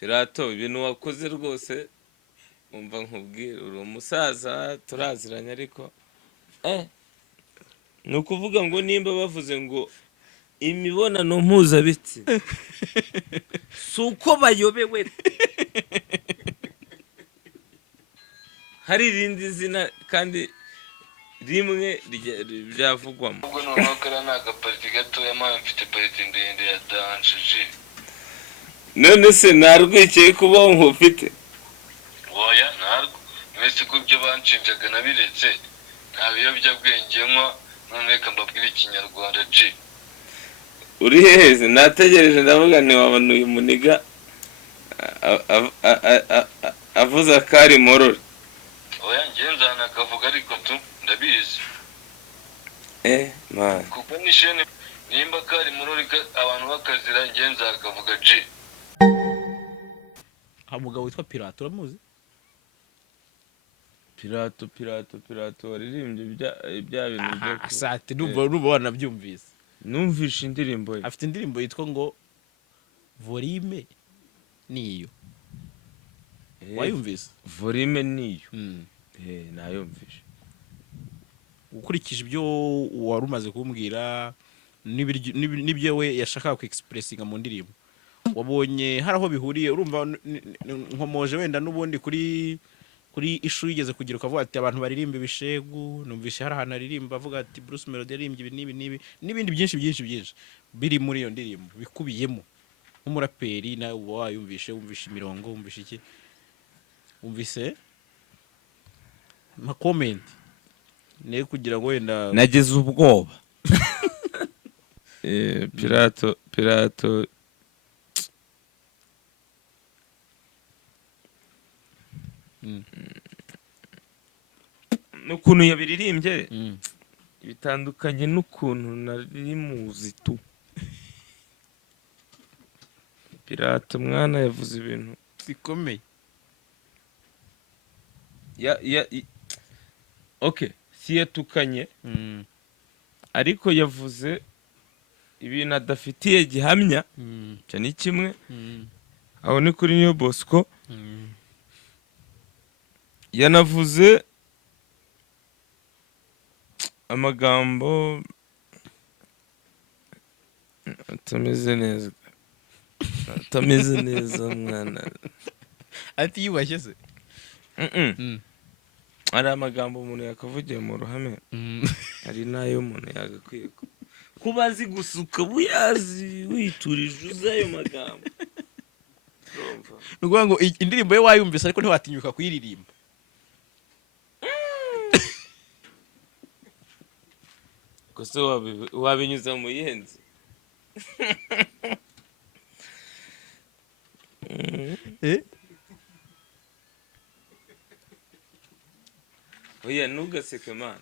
Pirato ibintu wakoze rwose umva nkubwira uri umusaza turaziranye ariko ni ukuvuga ngo nimba bavuze ngo imibonano mpuzabitsina si uko bayobewe hari irindi zina kandi rimwe ryavugwamo. ubwo noneho kariya ni agapariti gatoya mpamvu mfite pariti ndende ya danshiji. none se narwikiye kubaho nkufite oya ntarwo mwese ko ibyo banshinjaga nabiretse nta biyobyabwenge nywa none reka mbabwire ikinyarwanda ji. uri heheze nategereje ndavuga ntiwabona uyu muniga avuze akari morore. oya ngewe nzanakavuga ariko tu ndabizi man kuko nishene nimba kari murori abantu bakazira ngewe nzakavuga ji. umugabo witwa Pirato uramuzi? Pirato waririmbye bya bintu byo asate nuba wanabyumvise. numvishe indirimbo ye. Afite indirimbo yitwa ngo Volume niyo. Wayumvise? Volume niyo. Nayumvishe. Ukurikije ibyo wari umaze kumbwira n'ibyo we yashakaga ku expressinga mu ndirimbo, wabonye hari aho bihuriye? Urumva nkomoje wenda n'ubundi kuri ishu yigeze kugira ukavuga ati abantu baririmba ibishegu, numvishe hari ahantu aririmba avuga ati Bruce Melody yaririmbye ibi n'ibi n'ibindi byinshi biri muri iyo ndirimbo bikubiyemo. Nk'umuraperi nawe wumvishe imirongo, wumvishe iki, wumvise ma comment ne kugira ngo wenda nagize ubwoba. Pirato n'ukuntu yabiririmbye bitandukanye n'ukuntu nari muzi tu. Pirato mwana yavuze ibintu bikomeye. Okay, si yatukanye ariko yavuze ibintu adafitiye gihamya. cyo ni kimwe. aho ni kuri New Bosco. yanavuze amagambo atameze neza mwana. Ati yubashye se? Ari amagambo umuntu yakavugiye mu ruhame. Hari nayo umuntu yagakwiye kuba azi gusuka buyazi witurije uzayo magambo. Nukuvuga ngo indirimbo ye wayumvise ariko ntiwatinyuka kuyiririmba. Kose wabinyuza mu yenzi. Oya ntugaseke man.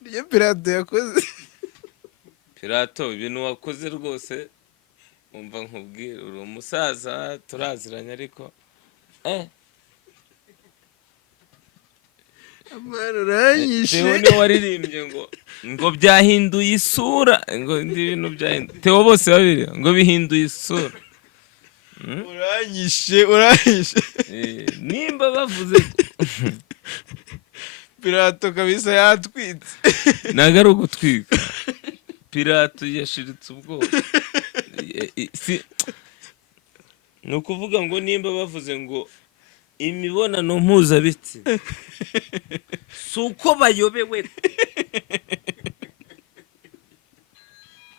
Niyo Pirato yakoze. Pirato ibintu wakoze rwose umva nkubwira uri umusaza turaziranye ariko Amara uranyishe. Theo ni waririmbye ngo byahinduye isura ngo ndi bintu byahinduye. Theo bose babiri ngo bihinduye isura. Uranyishe. Nimba bavuze Pirato kabisa yatwitse. Nagaru gutwika. Pirato yashiritse ubwoba. ni ukuvuga ngo nimba bavuze ngo imibonano mpuzabitsina si uko bayobewe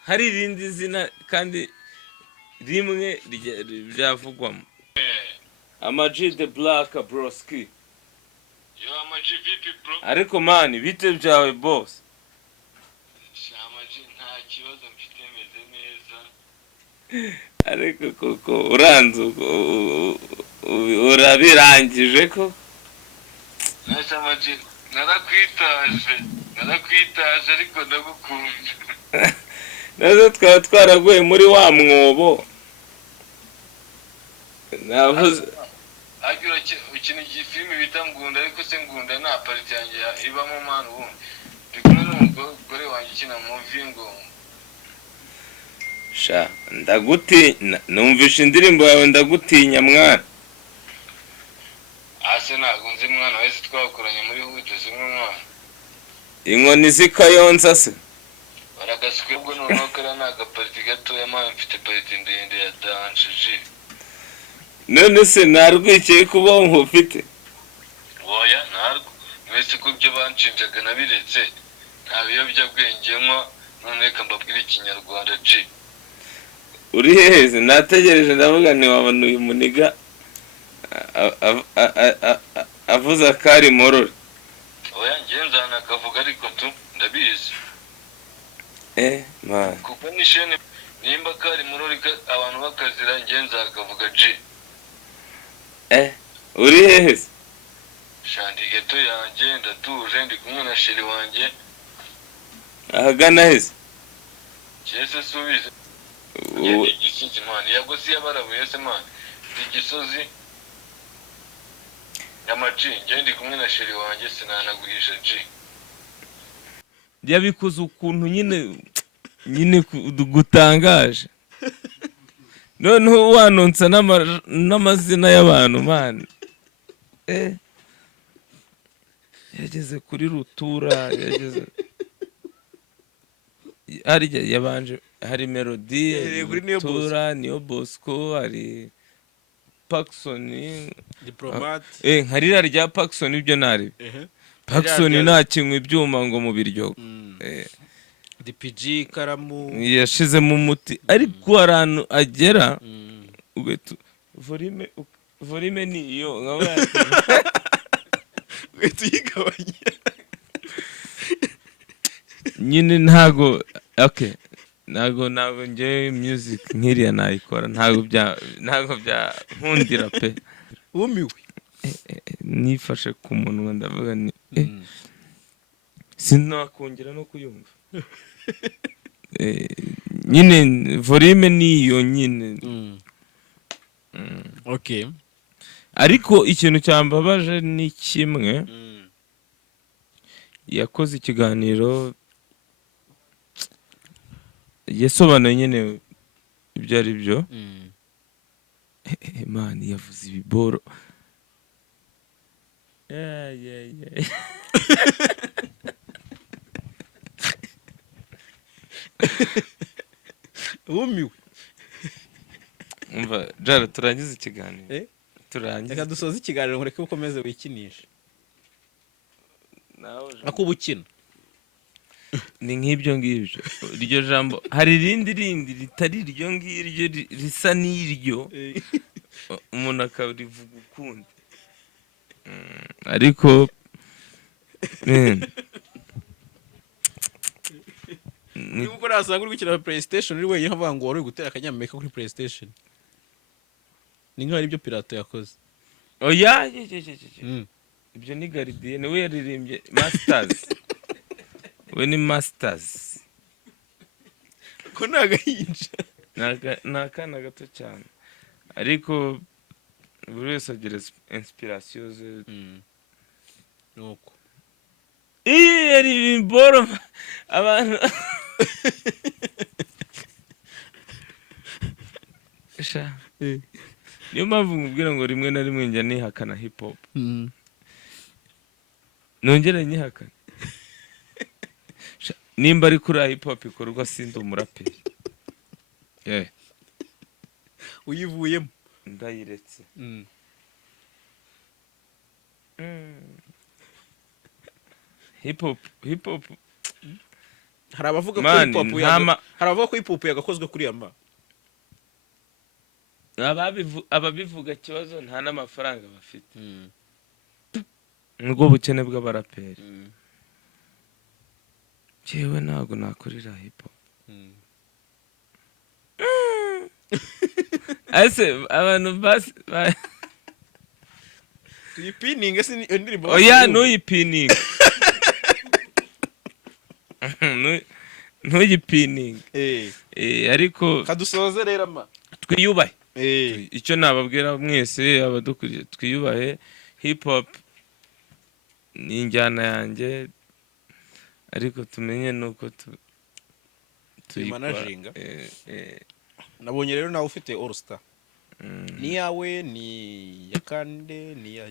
hari irindi zina kandi rimwe ryavugwamo. Amaji the Black Broski. yo amaji vipi bro? Ariko mani bite byawe boss? Amaji nta kibazo mfite meze neza. Ariko koko uranze urabirangije ko Nasa amaji narakwitaje ariko ndagukunda. nazo twaba twaraguye muri wa mwobo. Navuze agira ukina igifilimi bita Ngunda ariko se Ngunda nta pariti yanjye ibamo manu wundi. Ndikumwe n'umugore wanjye ukina movie ngo sha ndagutinya numvishe indirimbo yawe ndagutinya mwana. ase ntabwo nzi mwana wese twakoranye muri hudu zimwe mwana. Inkoni zikayonsa se. Baragaswe ubwo noneho kariya ni agapariti gatoya mwana, mfite pariti ndende ya danje ji. None se narwikiye kubaho nkufite. Oya ntarwo, mwese ko ibyo banshinjaga nabiretse, nta biyobyabwenge nywa, none reka mbabwire ikinyarwanda ji. Uri heheze nategereje ndavuga ntiwabona uyu muniga avuze akari morore. Oya ngenzana akavuga ariko tu ndabizi. Man. Kuko nishene nimba kari murorika abantu bakazira ngenza akavuga ji. Uri heheze. Shandi geto yanjye ndatuje ndi kumwe na sheri wanjye. Ahagana heze. Cyese subize. Igisozi mani yago si yabarabuye se mani. Igisozi Yamaji njye ndi kumwe na sheri wanjye sinanaguhisha ji. Yabikoze ukuntu nyine gutangaje. Noneho wanonsa n'amazina y'abantu man. Yageze kuri rutura, yageze harya yabanje hari melody rutura niyo Bosco hari Paxson diplomate nkarira rya Paxson ibyo nari Paxson nakinywa ibyuma ngo mu biryo DPG karamu yashizemo umuti ariko arantu agera ugetu volume niyo nkaba tuyigabanya nyine ntago okay ntago nje music nkiriya nayikora ntago bya nkundira pe wumiwe nifashe ku munwa ndavuga ni sinakongera no kuyumva nyine volume niyo nyine okay ariko ikintu cyambabaje ni kimwe yakoze ikiganiro yasobanuye nyine ibyo ari byo man yavuze ibiboro wumiwe umva jara turangize ikiganiro turangize reka dusoze ikiganiro nkureke ukomeze wikinisha akuba ukina ni nk'ibyo ngibyo iryo jambo hari irindi ritari iryo ngiryo risa n'iryo umuntu akarivuga ukundi ariko nubwo nasanga uri gukina PlayStation uri wenyine avuga ngo wari gutera akanyamerika kuri PlayStation ni nk'aho aribyo Pirato yakoze oya ibyo ni Gardien niwe yaririmbye Masters we ni Masters ko nagahinja nakana gato cyane ariko buri wese agira inspiration ze nuko ari boro abantu sha niyo mpamvu nkubwira ngo rimwe na rimwe njya nihakana hip hop nongera nyihakana nimba ari kuri hip hop ikorwa sindi umuraperi uyivuyemo ndayiretse hip hop hari abavuga ko hip hop yagakozwe kuri yamba ababivuga kibazo nta n'amafaranga bafite nubwo bukene bw'abaraperi jewe ntabwo nakorera hip hop ase abantu basi tuyipininga si indirimbo oya nuyipininga ntuyipininga ariko kadusoze rero ama twiyubahe icyo nababwira mwese abadukuriye twiyubahe hip hop ni injyana yanjye ariko tumenye nuko managinga. eh, Nabonye rero nawe ufite All Star. mm. Ni yawe ni ya Kande ni ya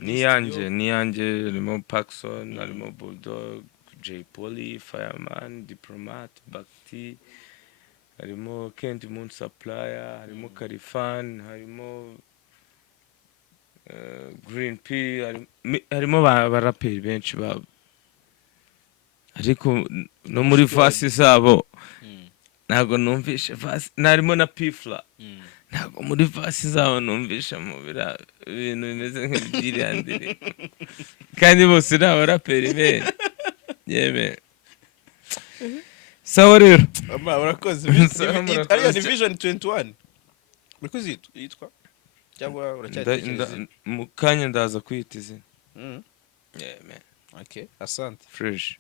ni yanjye harimo Paxson harimo Bulldog Jay Polly Fireman Diplomat Bakti harimo Kent Moon Supplier harimo Kalifan harimo Green P harimo baraperi benshi babo ariko no muri vasi zabo ntabwo numvishe vasi narimo na Pifla ntabwo muri vasi zabo numvisha mu ibintu bimeze nk'ibyirandire kandi bose ni abaraperi be yebe sawa rero urakoze ariyo ni Vision 21 urakoze yitwa cyangwa uracyari mu kanya ndaza kwita izina okay asante fresh